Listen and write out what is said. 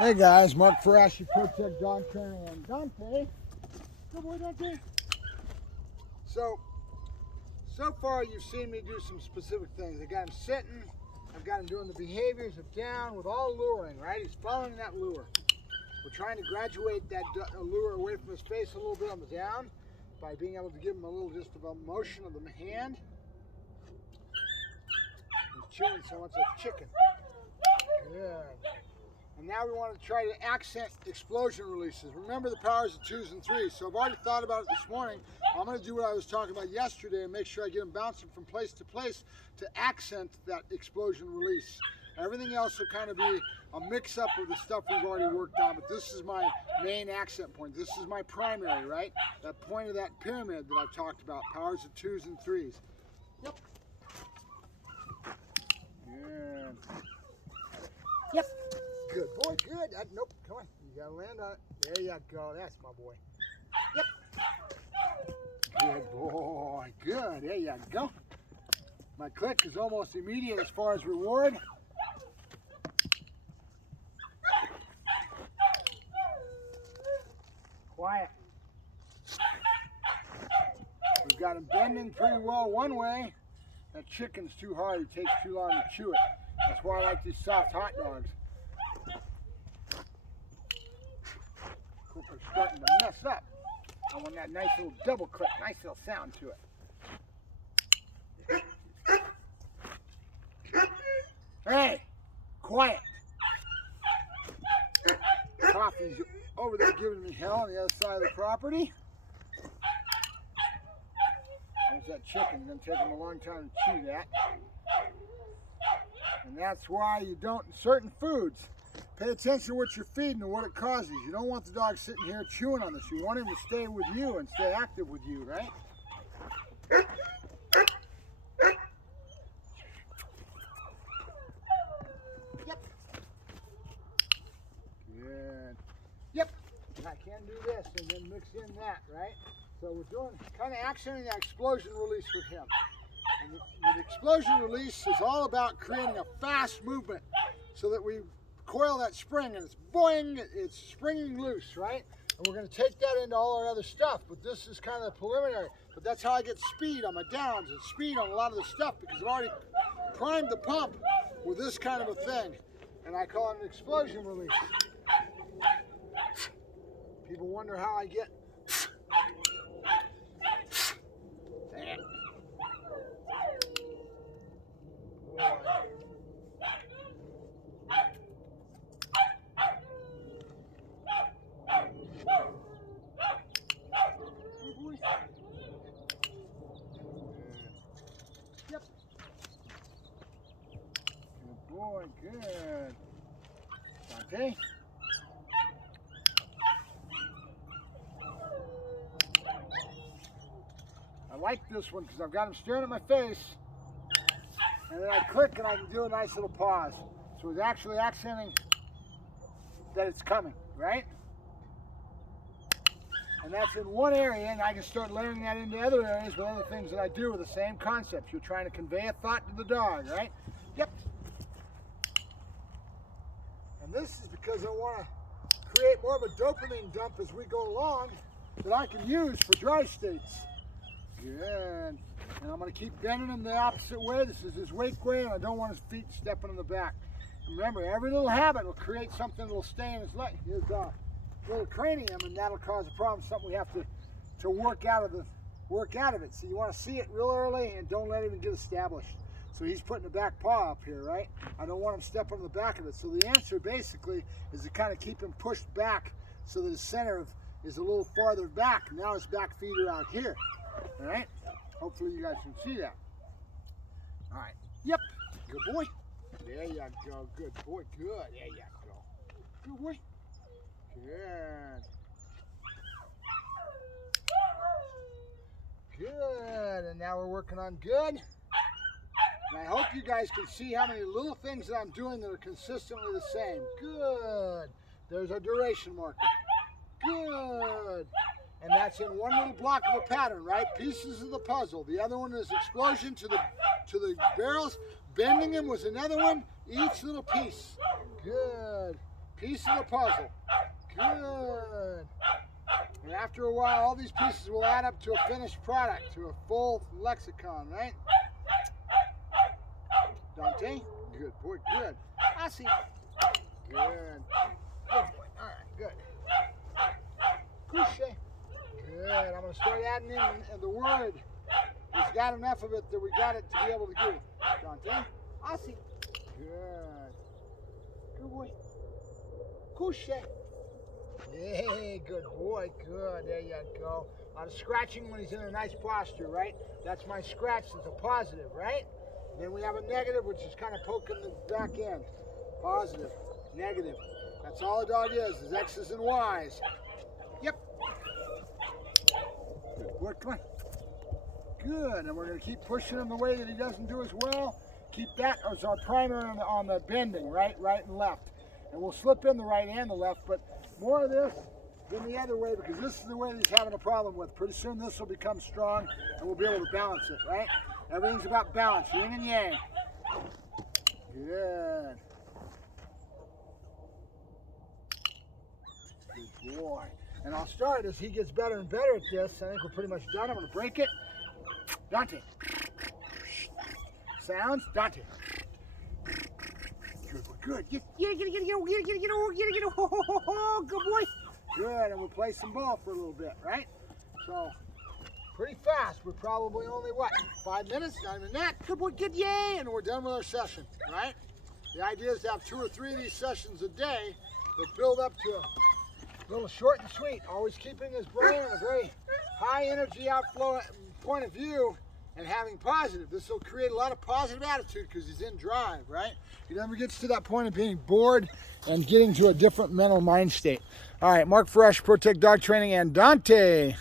Hey guys, Mark Ferrasci, Protect Dog Trainer, and Dante. Good boy, Dante. So far you've seen me do some specific things. I got him sitting, I've got him doing the behaviors of down with all luring, right? He's following that lure. We're trying to graduate that lure away from his face a little bit on the down by being able to give him a little just of a motion of the hand. He's chewing so much like chicken. Good. And now we want to try to accent explosion releases. Remember the powers of 2s and 3s. So I've already thought about it this morning. I'm going to do what I was talking about yesterday and make sure I get them bouncing from place to place to accent that explosion release. Everything else will kind of be a mix-up of the stuff we've already worked on, but this is my main accent point. This is my primary, right? That point of that pyramid that I've talked about, powers of 2s and 3s. Yep. Good. Yep. Good boy, good. Nope, come on. You gotta land on it. There you go. That's my boy. Yep. Good boy. Good. There you go. My click is almost immediate as far as reward. Quiet. We've got him bending pretty well one way. That chicken's too hard. It takes too long to chew it. That's why I like these soft hot dogs. Cooper's starting to mess up. I want that nice little double click, nice little sound to it. Hey, quiet. Coffee's over there giving me hell on the other side of the property. There's that chicken. It's going to take him a long time to chew that. And that's why you don't, in certain foods, pay attention to what you're feeding and what it causes. You don't want the dog sitting here chewing on this. You want him to stay with you and stay active with you, right? Yep. Good. Yep. I can do this and then mix in that, right? So we're doing kind of accenting that explosion release with him. And the explosion release is all about creating a fast movement so that we coil that spring and it's boing, it's springing loose, right? And we're going to take that into all our other stuff, but this is kind of the preliminary. But that's how I get speed on my downs and speed on a lot of the stuff because I've already primed the pump with this kind of a thing. And I call it an explosion release. People wonder how I get Yep. Good boy, good. Dante. I like this one because I've got him staring at my face. And then I click and I can do a nice little pause. So it's actually accenting that it's coming, right? And that's in one area, and I can start layering that into other areas with other things that I do with the same concept. You're trying to convey a thought to the dog, right? Yep. And this is because I want to create more of a dopamine dump as we go along that I can use for dry states. Good. And I'm going to keep bending him the opposite way. This is his wake way, and I don't want his feet stepping in the back. Remember, every little habit will create something that will stay in his leg. Little cranium, and that'll cause a problem, something we have to work out of it. So you want to see it real early and don't let it even get established. So he's putting the back paw up here, right? I don't want him stepping on the back of it. So the answer basically is to kind of keep him pushed back so that his center is a little farther back. Now his back feet are out here, all right? Hopefully you guys can see that. All right, yep, good boy. There you go, good boy, good, there you go. Good boy. Good. Good, and now we're working on good. And I hope you guys can see how many little things that I'm doing that are consistently the same. Good. There's our duration marker. Good. And that's in one little block of a pattern, right? Pieces of the puzzle. The other one is explosion to the barrels. Bending them was another one. Each little piece. Good. piece of the puzzle. Good. And after a while, all these pieces will add up to a finished product, to a full lexicon, right? Dante? Good boy, good. I see. Good. Good boy. All right, good. Couche. Good. I'm going to start adding in the word. He's got enough of it that we got it to be able to do. Dante? I see. Good. Good boy. Couche. Hey, good boy, good. There you go. A lot of scratching when he's in a nice posture, right? That's my scratch. That's a positive, right? Then we have a negative, which is kind of poking the back end. Positive, negative. That's all a dog is X's and Y's. Yep. Good boy, come on. Good, and we're going to keep pushing him the way that he doesn't do as well. Keep that as our primer on the bending, right and left. And we'll slip in the right and the left, but more of this than the other way, because this is the way he's having a problem with. Pretty soon this will become strong and we'll be able to balance it, right? Everything's about balance, yin and yang. Good. Good boy. And I'll start as he gets better and better at this. I think we're pretty much done. I'm going to break it. Dante. Sounds. Dante. Good, good. Get. Good boy. Good, and we'll play some ball for a little bit, right? So, pretty fast. We're probably only, what, 5 minutes? Not even that. Good boy, good, yay! And we're done with our session, right? The idea is to have 2 or 3 of these sessions a day that build up to a little short and sweet, always keeping his brain in a very high energy outflow point of view and having positive. This will create a lot of positive attitude because he's in drive, right? He never gets to that point of being bored and getting to a different mental mind state. All right, Mark Ferrasci, Protect Dog Training, and Dante.